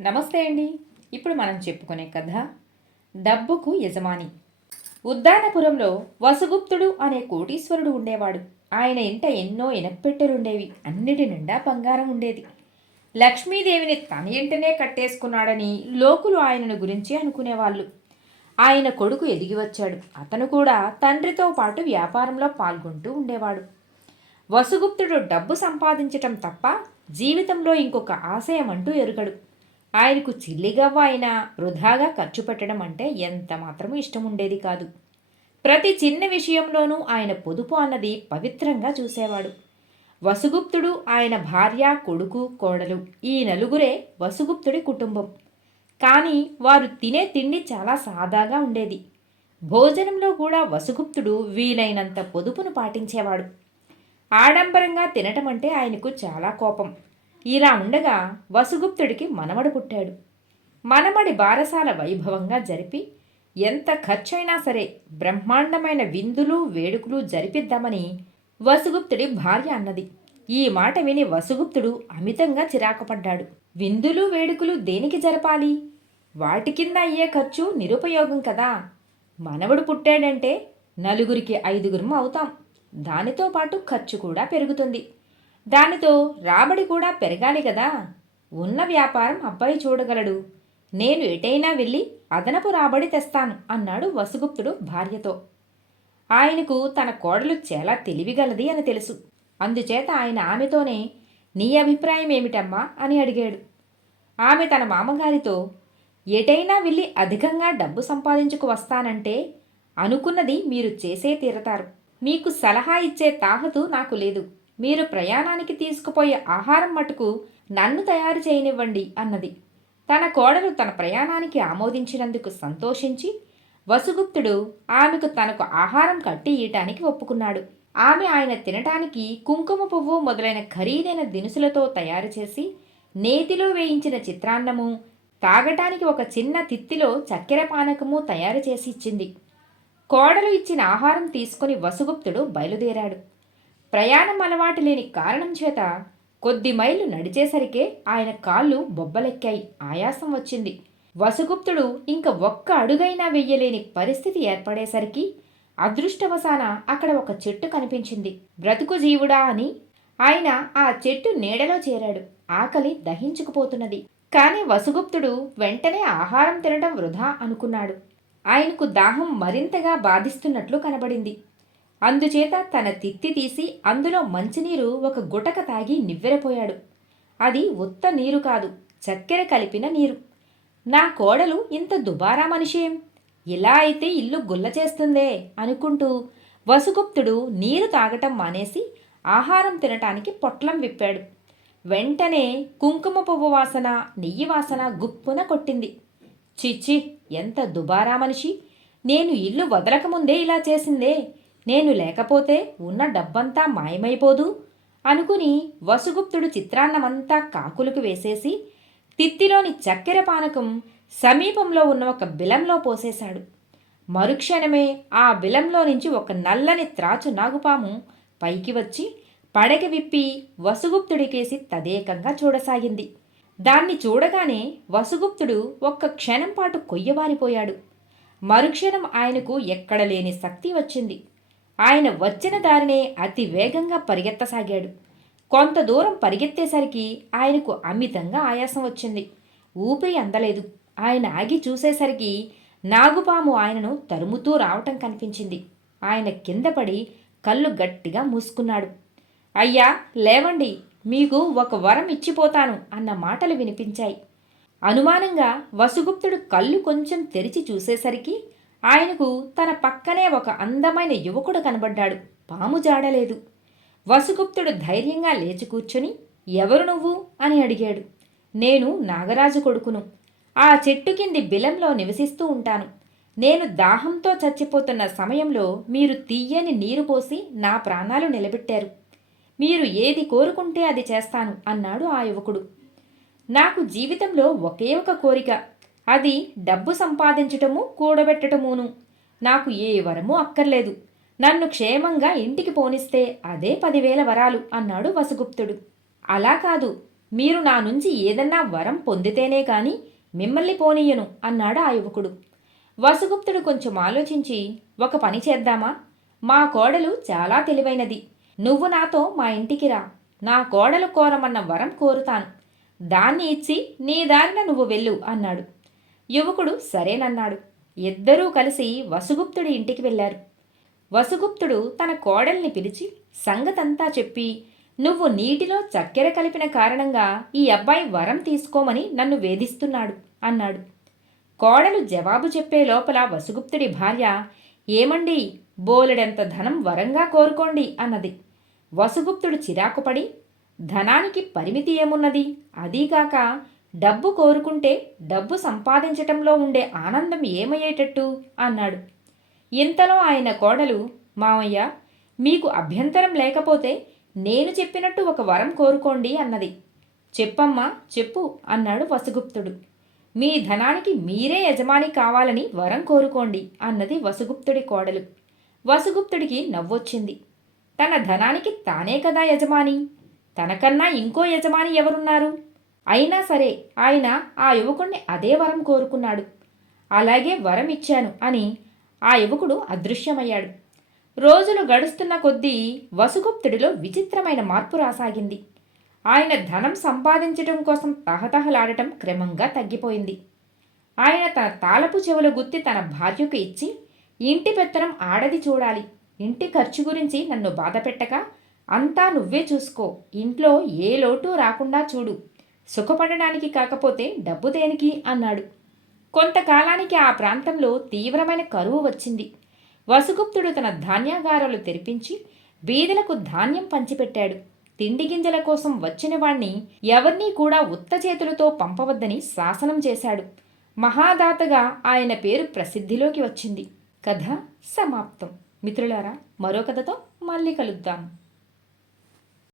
నమస్తే అండి. ఇప్పుడు మనం చెప్పుకునే కథ డబ్బుకు యజమాని. ఉద్దానపురంలో వసుగుప్తుడు అనే కోటీశ్వరుడు ఉండేవాడు. ఆయన ఇంట ఎన్నో ఇనప్పెట్టెలుండేవి. అన్నిటి నిండా బంగారం ఉండేది. లక్ష్మీదేవిని తన ఇంటనే కట్టేసుకున్నాడని లోకులు ఆయనను గురించి అనుకునేవాళ్ళు. ఆయన కొడుకు ఎదిగి వచ్చాడు. అతను కూడా తండ్రితో పాటు వ్యాపారంలో పాల్గొంటూ ఉండేవాడు. వసుగుప్తుడు డబ్బు సంపాదించటం తప్ప జీవితంలో ఇంకొక ఆశయం అంటూ ఎరుగడు. ఆయనకు చిల్లిగవ్వ అయినా వృధాగా ఖర్చు పెట్టడం అంటే ఎంత మాత్రమూ ఇష్టం ఉండేది కాదు. ప్రతి చిన్న విషయంలోనూ ఆయన పొదుపు అన్నది పవిత్రంగా చూసేవాడు. వసుగుప్తుడు, ఆయన భార్య, కొడుకు, కోడలు ఈ నలుగురే వసుగుప్తుడి కుటుంబం. కానీ వారు తినే తిండి చాలా సాదాగా ఉండేది. భోజనంలో కూడా వసుగుప్తుడు వీలైనంత పొదుపును పాటించేవాడు. ఆడంబరంగా తినటం అంటే ఆయనకు చాలా కోపం. ఇలా ఉండగా వసుగుప్తుడికి మనవడు పుట్టాడు. మనమడి బారసాల వైభవంగా జరిపి ఎంత ఖర్చైనా సరే బ్రహ్మాండమైన విందులు వేడుకలు జరిపిద్దామని వసుగుప్తుడి భార్య అన్నది. ఈ మాట విని వసుగుప్తుడు అమితంగా చిరాకుపడ్డాడు. విందులు వేడుకలు దేనికి జరపాలి? వాటి కింద అయ్యే ఖర్చు నిరుపయోగం కదా. మనవడు పుట్టాడంటే నలుగురికి ఐదుగురం అవుతాం. దానితో పాటు ఖర్చు కూడా పెరుగుతుంది. దానితో రాబడి కూడా పెరగాలి కదా. ఉన్న వ్యాపారం అబ్బాయి చూడగలడు. నేను ఎటైనా వెళ్ళి అదనపు రాబడి తెస్తాను అన్నాడు వసుగుప్తుడు భార్యతో. ఆయనకు తన కోడలు చాలా తెలివిగలది అని తెలుసు. అందుచేత ఆయన ఆమెతోనే నీ అభిప్రాయం ఏమిటమ్మా అని అడిగాడు. ఆమె తన మామగారితో ఎటైనా వెళ్ళి అధికంగా డబ్బు సంపాదించుకు వస్తానంటే అనుకున్నది మీరు చేసే తీరతారు. మీకు సలహా ఇచ్చే తాహతు నాకు లేదు. మీరు ప్రయాణానికి తీసుకుపోయే ఆహారం మటుకు నన్ను తయారు చేయనివ్వండి అన్నది. తన కోడలు తన ప్రయాణానికి ఆమోదించినందుకు సంతోషించి వసుగుప్తుడు ఆమెకు తనకు ఆహారం కట్టి ఇయటానికి ఒప్పుకున్నాడు. ఆమె ఆయన తినటానికి కుంకుమ పువ్వు మొదలైన ఖరీదైన దినుసులతో తయారు చేసి నేతిలో వేయించిన చిత్రాన్నము, తాగటానికి ఒక చిన్న తిత్తిలో చక్కెర పానకము తయారు చేసి ఇచ్చింది. కోడలు ఇచ్చిన ఆహారం తీసుకుని వసుగుప్తుడు బయలుదేరాడు. ప్రయాణం అలవాటు లేని కారణం చేత కొద్ది మైళ్ళు నడిచేసరికే ఆయన కాళ్ళు బొబ్బలెక్కాయి. ఆయాసం వచ్చింది. వసుగుప్తుడు ఇంక ఒక్క అడుగైనా వెయ్యలేని పరిస్థితి ఏర్పడేసరికి అదృష్టవశాన అక్కడ ఒక చెట్టు కనిపించింది. బ్రతుకు జీవుడా అని ఆయన ఆ చెట్టు నీడలో చేరాడు. ఆకలి దహించుకుపోతున్నది. కాని వసుగుప్తుడు వెంటనే ఆహారం తినడం వృధా అనుకున్నాడు. ఆయనకు దాహం మరింతగా బాధిస్తున్నట్లు కనబడింది. అందుచేత తన తిత్తి తీసి అందులో మంచినీరు ఒక గుటక తాగి నివ్వెరపోయాడు. అది ఉత్త నీరు కాదు, చక్కెర కలిపిన నీరు. నా కోడలు ఇంత దుబారా మనిషేం, ఇలా అయితే ఇల్లు గుల్ల చేస్తుందే అనుకుంటూ వసుగుప్తుడు నీరు తాగటం మానేసి ఆహారం తినటానికి పొట్లం విప్పాడు. వెంటనే కుంకుమ పువ్వు వాసన, నెయ్యి వాసన గుప్పున కొట్టింది. చిచ్చి, ఎంత దుబారా మనిషి! నేను ఇల్లు వదలకముందే ఇలా చేసిందే. నేను లేకపోతే ఉన్న డబ్బంతా మాయమైపోదు అనుకుని వసుగుప్తుడు చిత్రాన్నమంతా కాకులకు వేసేసి తిత్తిలోని చక్కెర పానకం సమీపంలో ఉన్న ఒక బిలంలో పోసేశాడు. మరుక్షణమే ఆ బిలంలో నుంచి ఒక నల్లని త్రాచు నాగుపాము పైకి వచ్చి పడగ విప్పి వసుగుప్తుడికేసి తదేకంగా చూడసాగింది. దాన్ని చూడగానే వసుగుప్తుడు ఒక్క క్షణం పాటు కొయ్యబారిపోయాడు. మరుక్షణం ఆయనకు ఎక్కడలేని శక్తి వచ్చింది. ఆయన వచ్చిన దారినే అతి వేగంగా పరిగెత్తసాగాడు. కొంత దూరం పరిగెత్తేసరికి ఆయనకు అమితంగా ఆయాసం వచ్చింది. ఊపిరి అందలేదు. ఆయన ఆగి చూసేసరికి నాగుపాము ఆయనను తరుముతూ రావటం కనిపించింది. ఆయన కింద పడి కళ్ళు గట్టిగా మూసుకున్నాడు. అయ్యా లేవండి, మీకు ఒక వరం ఇచ్చిపోతాను అన్న మాటలు వినిపించాయి. అనుమానంగా వసుగుప్తుడు కళ్ళు కొంచెం తెరిచి చూసేసరికి ఆయనకు తన పక్కనే ఒక అందమైన యువకుడు కనబడ్డాడు. పాము జాడలేదు. వసుగుప్తుడు ధైర్యంగా లేచి కూర్చొని ఎవరు నువ్వు అని అడిగాడు. నేను నాగరాజు కొడుకును. ఆ చెట్టు కింది బిలంలో నివసిస్తూ ఉంటాను. నేను దాహంతో చచ్చిపోతున్న సమయంలో మీరు తీయని నీరు పోసి నా ప్రాణాలు నిలబెట్టారు. మీరు ఏది కోరుకుంటే అది చేస్తాను అన్నాడు ఆ యువకుడు. నాకు జీవితంలో ఒకే ఒక కోరిక, అది డబ్బు సంపాదించటము కూడబెట్టటమును. నాకు ఏ వరమూ అక్కర్లేదు. నన్ను క్షేమంగా ఇంటికి పోనిస్తే అదే 10,000 వరాలు అన్నాడు వసుగుప్తుడు. అలా కాదు, మీరు నా నుంచి ఏదన్నా వరం పొందితేనే కాని మిమ్మల్ని పోనీయను అన్నాడు ఆ యువకుడు. వసుగుప్తుడు కొంచెం ఆలోచించి, ఒక పని చేద్దామా? మా కోడలు చాలా తెలివైనది. నువ్వు నాతో మా ఇంటికి రా. నా కోడలు కోరమన్న వరం కోరుతాను. దాన్ని ఇచ్చి నీ దారిన నువ్వు వెళ్ళు అన్నాడు. యువకుడు సరేనన్నాడు. ఇద్దరూ కలిసి వసుగుప్తుడి ఇంటికి వెళ్ళారు. వసుగుప్తుడు తన కోడల్ని పిలిచి సంగతంతా చెప్పి, నువ్వు నీటిలో చక్కెర కలిపిన కారణంగా ఈ అబ్బాయి వరం తీసుకోమని నన్ను వేధిస్తున్నాడు అన్నాడు. కోడలు జవాబు చెప్పే లోపల వసుగుప్తుడి భార్య, ఏమండి, బోలెడంత ధనం వరంగా కోరుకోండి అన్నది. వసుగుప్తుడు చిరాకుపడి, ధనానికి పరిమితి ఏమున్నది? అదీగాక డబ్బు కోరుకుంటే డబ్బు సంపాదించటంలో ఉండే ఆనందం ఏమయ్యేటట్టు అన్నాడు. ఇంతలో ఆయన కోడలు, మావయ్య, మీకు అభ్యంతరం లేకపోతే నేను చెప్పినట్టు ఒక వరం కోరుకోండి అన్నది. చెప్పమ్మా, చెప్పు అన్నాడు వసుగుప్తుడు. మీ ధనానికి మీరే యజమాని కావాలని వరం కోరుకోండి అన్నది వసుగుప్తుడి కోడలు. వసుగుప్తుడికి నవ్వొచ్చింది. తన ధనానికి తానే కదా యజమాని, తనకన్నా ఇంకో యజమాని ఎవరున్నారు? అయినా సరే ఆయన ఆ యువకుణ్ణి అదే వరం కోరుకున్నాడు. అలాగే వరం ఇచ్చాను అని ఆ యువకుడు అదృశ్యమయ్యాడు. రోజులు గడుస్తున్న కొద్దీ వసుగుప్తుడిలో విచిత్రమైన మార్పు రాసాగింది. ఆయన ధనం సంపాదించటం కోసం తహతహలాడటం క్రమంగా తగ్గిపోయింది. ఆయన తన తాళపు చెవులు గుత్తి తన భార్యకు ఇచ్చి, ఇంటి పెత్తనం ఆడది చూడాలి, ఇంటి ఖర్చు గురించి నన్ను బాధపెట్టక అంతా నువ్వే చూసుకో, ఇంట్లో ఏ లోటు రాకుండా చూడు, సుఖపడడానికి కాకపోతే డబ్బు దేనికి అన్నాడు. కొంతకాలానికి ఆ ప్రాంతంలో తీవ్రమైన కరువు వచ్చింది. వసుగుప్తుడు తన ధాన్యాగారాలు తెరిపించి బీదలకు ధాన్యం పంచిపెట్టాడు. తిండి గింజల కోసం వచ్చిన వాణ్ణి ఎవరినీ కూడా ఉత్త చేతులతో పంపవద్దని శాసనం చేశాడు. మహాదాతగా ఆయన పేరు ప్రసిద్ధిలోకి వచ్చింది. కథ సమాప్తం. మిత్రులారా, మరో కథతో మళ్ళీ కలుద్దాం.